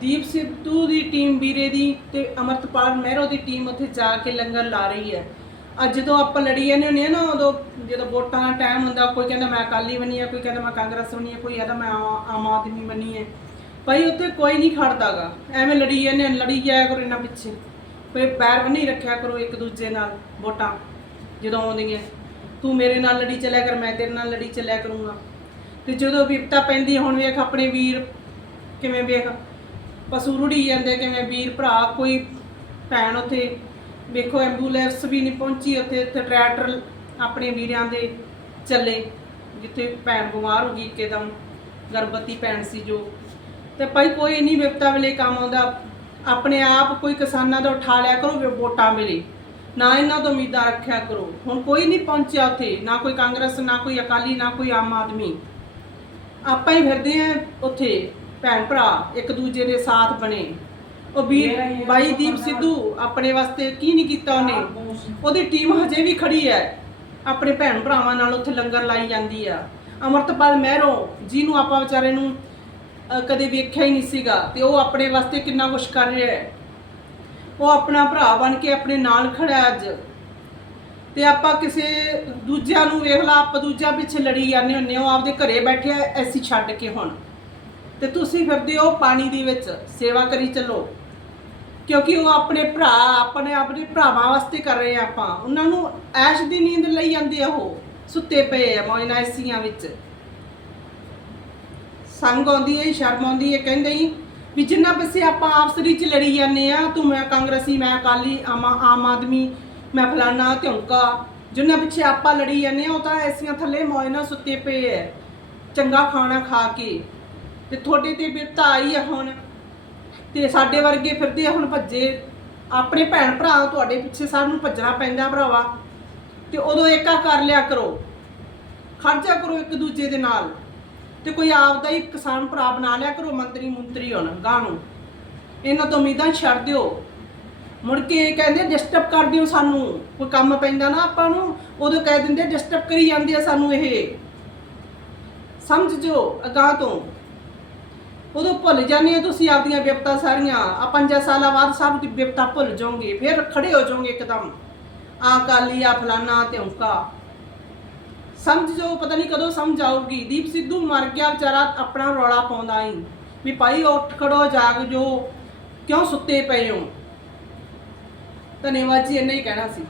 ਦੀਪ ਸਿੱਧੂ ਦੀ team ਵੀਰੇ ਦੀ ਤੇ ਅਮਰਤਪਾਲ ਮਹਿਰੋ ਦੀ team ਉੱਥੇ ਜਾ ਕੇ ਲੰਗਰ ਲਾ ਰਹੀ ਹੈ। ਅੱਜ ਜਦੋਂ ਆਪਾਂ ਲੜੀ ਜਾਂਦੇ ਹੁੰਦੇ ਆ ਨਾ, ਉਦੋਂ ਜਦੋਂ ਵੋਟਾਂ ਦਾ ਟਾਈਮ ਹੁੰਦਾ, ਕੋਈ ਕਹਿੰਦਾ ਮੈਂ ਅਕਾਲੀ ਬਣੀ ਆ, ਕੋਈ ਕਹਿੰਦਾ ਮੈਂ ਕਾਂਗਰਸ ਬਣੀ ਆ, ਕੋਈ ਕਹਿੰਦਾ ਮੈਂ ਆਮ ਆਦਮੀ ਬਣੀ ਹੈ ਭਾਈ, ਉੱਥੇ ਕੋਈ ਨਹੀਂ ਖੜਦਾਗਾ। ਐਵੇਂ ਲੜੀ ਜਾਂਦੇ ਲੜੀ ਜਾਇਆ ਕਰੋ ਇਹਨਾਂ ਪਿੱਛੇ। ਕੋਈ ਪੈਰ ਬੰਨੀ ਰੱਖਿਆ ਕਰੋ ਇੱਕ ਦੂਜੇ ਨਾਲ ਵੋਟਾਂ, ਜਦੋਂ ਆਉਂਦੀਆਂ। ਤੂੰ ਮੇਰੇ ਨਾਲ ਲੜੀ ਚੱਲਿਆ ਕਰ, ਮੈਂ ਤੇਰੇ ਨਾਲ ਲੜੀ ਚੱਲਿਆ ਕਰੂੰਗਾ। ਤੇ ਜਦੋਂ ਵਿਪਤਾ ਪੈਂਦੀ ਹੁਣ ਵੇਖ ਆਪਣੇ ਵੀਰ ਕਿਵੇਂ ਵੇਖ ਪਸ਼ੂ ਰੁੜੀ ਜਾਂਦੇ, ਕਿਵੇਂ ਵੀਰ ਭਰਾ, ਕੋਈ ਭੈਣ ਉੱਥੇ, ਵੇਖੋ ਐਂਬੂਲੈਂਸ ਵੀ ਨਹੀਂ ਪਹੁੰਚੀ, ਉੱਥੇ ਉੱਥੇ ਟਰੈਕਟਰ ਆਪਣੇ ਵੀਰਾਂ ਦੇ ਚੱਲੇ, ਜਿੱਥੇ ਭੈਣ ਬਿਮਾਰ ਹੋ ਗਈ ਇੱਕਦਮ, ਗਰਭਵਤੀ ਭੈਣ ਸੀ ਜੋ। ਤੇ ਭਾਈ ਕੋਈ ਨਹੀਂ ਵਿਪਤਾ ਵੇਲੇ ਕੰਮ ਆਉਂਦਾ, ਆਪਣੇ ਆਪ ਕੋਈ ਕਿਸਾਨਾਂ ਦਾ ਉਠਾ ਲਿਆ ਕਰੋ ਵੋਟਾਂ ਵੇਲੇ ਨਾ ਇਹਨਾਂ ਤੋਂ ਉਮੀਦਾਂ ਰੱਖਿਆ ਕਰੋ। ਹੁਣ ਕੋਈ ਨਹੀਂ ਪਹੁੰਚਿਆ ਉੱਥੇ, ਨਾ ਕੋਈ ਕਾਂਗਰਸ, ਨਾ ਕੋਈ ਅਕਾਲੀ, ਨਾ ਕੋਈ ਆਮ ਆਦਮੀ। ਆਪਾਂ ਹੀ ਫਿਰਦੇ ਆ ਉੱਥੇ। ਭੈਣ ਭਰਾ ਇੱਕ ਦੂਜੇ ਦੇ ਸਾਥ ਬਣੇ। ਉਹ ਵੀਰ ਬਾਈ ਦੀਪ ਸਿੱਧੂ ਆਪਣੇ ਵਾਸਤੇ ਕੀ ਨਹੀਂ ਕੀਤਾ ਉਹਨੇ? ਉਹਦੀ ਟੀਮ ਹਜੇ ਵੀ ਖੜੀ ਹੈ। ਆਪਣੇ ਭੈਣ ਭਰਾਵਾਂ ਨਾਲ ਉੱਥੇ ਲੰਗਰ ਲਾਈ ਜਾਂਦੀ ਆ। ਅਮਰਤਪਾਲ ਮਹਿਰੋ ਜਿਹਨੂੰ ਆਪਾਂ ਵਿਚਾਰੇ ਨੂੰ ਕਦੇ ਵੇਖਿਆ ਹੀ ਨਹੀਂ ਸੀਗਾ ਤੇ ਉਹ ਆਪਣੇ ਵਾਸਤੇ ਕਿੰਨਾ ਕੁਝ ਕਰ ਰਿਹਾ ਹੈ। ਉਹ ਆਪਣਾ ਭਰਾ ਬਣ ਕੇ ਆਪਣੇ ਨਾਲ ਖੜਾ ਅੱਜ। ਤੇ ਆਪਾਂ ਕਿਸੇ ਦੂਜਿਆਂ ਨੂੰ ਵੇਖ ਲਾ ਆਪਾਂ ਦੂਜਿਆਂ ਪਿੱਛੇ ਲੜੀ ਜਾਂਦੇ ਹੁੰਦੇ ਹਾਂ ਉਹ ਆਪਦੇ ਘਰੇ ਬੈਠੇ ਆ ਐਸੀ ਛੱਡ ਕੇ ਹੁਣ। ਤੇ ਤੁਸੀਂ ਫਿਰਦੇ ਹੋ ਪਾਣੀ ਦੇ ਵਿੱਚ, ਸੇਵਾ ਕਰੀ ਚੱਲੋ। ਕਿਉਂਕਿ ਉਹ ਆਪਣੇ ਭਰਾ, ਆਪਣੇ ਆਪਣੇ ਭਰਾਵਾਂ ਵਾਸਤੇ ਕਰ ਰਹੇ ਆ ਆਪਾਂ। ਉਹਨਾਂ ਨੂੰ ਐਸ਼ ਦੀ ਨੀਂਦ ਲਈ ਜਾਂਦੇ ਆ ਉਹ, ਸੁੱਤੇ ਪਏ ਆ ਮੌਜਨਾ ਐਸੀਆਂ ਵਿੱਚ। ਸੰਗ ਆਉਂਦੀ ਹੈ, ਸ਼ਰਮ ਆਉਂਦੀ ਹੈ, ਕਹਿੰਦੇ ਹੀ ਵੀ ਜਿੰਨਾ ਪਿੱਛੇ ਆਪਾਂ ਆਪਸਰੀ ਚ ਲੜੀ ਜਾਂਦੇ ਆ ਤੂੰ ਮੈਂ ਕਾਂਗਰਸੀ, ਮੈਂ ਅਕਾਲੀ, ਆਮ ਆਦਮੀ, ਮੈਂ ਫਲਾਨਾ ਧੌਂਕਾ ਜਿੰਨਾ ਪਿੱਛੇ ਆਪਾਂ ਲੜੀ ਜਾਂਦੇ ਆ ਉਹ ਤਾਂ ਐਸੀਆਂ ਥੱਲੇ ਮੌਜਨਾ ਸੁੱਤੇ ਪਏ ਐ ਚੰਗਾ ਖਾਣਾ ਖਾ ਕੇ। ਤੇ ਤੁਹਾਡੇ ਤੇ ਬਿਰਤਾ ਆਈ ਆ ਹੁਣ। ਤੇ ਸਾਡੇ ਵਰਗੇ ਫਿਰਦੇ ਆ ਹੁਣ ਭੱਜੇ। ਆਪਣੇ ਭੈਣ ਭਰਾ ਤੁਹਾਡੇ ਪਿੱਛੇ ਸਾਨੂੰ ਭੱਜਣਾ ਪੈਂਦਾ ਭਰਾਵਾ। ਤੇ ਉਦੋਂ ਏਕਾ ਕਰ ਲਿਆ ਕਰੋ। ਖਰਚਾ ਕਰੋ ਇੱਕ ਦੂਜੇ ਦੇ ਨਾਲ। ਤੇ ਕੋਈ ਆਪ ਦਾ ਹੀ ਕਿਸਾਨ ਭਰਾ ਬਣਾ ਲਿਆ ਕਰੋ, ਮੰਤਰੀ ਮੰਤਰੀ ਹੁਣ ਗਾਂ ਨੂੰ। ਇਹਨਾਂ ਤੋਂ ਉਮੀਦਾਂ ਛੱਡ ਦਿਓ। ਮੁੜ ਕੇ ਕਹਿੰਦੇ ਡਿਸਟਰਬ ਕਰ ਦਿਓ ਸਾਨੂੰ। ਕੋਈ ਕੰਮ ਪੈਂਦਾ ਨਾ ਆਪਾਂ ਨੂੰ, ਉਦੋਂ ਕਹਿ ਦਿੰਦੇ ਡਿਸਟਰਬ ਕਰੀ ਜਾਂਦੇ ਆ ਸਾਨੂੰ ਇਹ। ਸਮਝ ਜੋ ਅਗਾਂਹ ਤੋਂ। ਉਦੋਂ ਭੁੱਲ ਜਾਂਦੇ ਹੋ ਤੁਸੀਂ ਆਪਦੀਆਂ ਵਿਪਤਾ ਸਾਰੀਆਂ। ਆ ਪੰਜਾਂ ਸਾਲਾਂ ਬਾਅਦ ਸਭ ਦੀ ਵਿਪਤਾ ਭੁੱਲ ਜਾਓਗੇ, ਫਿਰ ਖੜੇ ਹੋ ਜਾਓਗੇ ਇੱਕਦਮ। ਆ ਕਾਲੀ ਆ ਫਲਾਨਾ ਤੇ ਉਨਕਾ ਸਮਝ ਜੋ ਪਤਾ ਨਹੀਂ ਕਦੋਂ ਸਮਝ ਆਊਗੀ। ਦੀਪ ਸਿੱਧੂ ਮਰ ਗਿਆ, ਵਿਚਾਰਾ ਆਪਣਾ ਰੌਲਾ ਪਾਉਂਦਾ ਹੀ ਵੀ ਭਾਈ ਉੱਠ ਖੜੋ, ਜਾਗ ਜੋ। ਕਿਉਂ ਸੁੱਤੇ ਪਏ ਹੋ? ਧੰਨਵਾਦ ਜੀ, ਇੰਨਾ ਹੀ ਕਹਿਣਾ ਸੀ।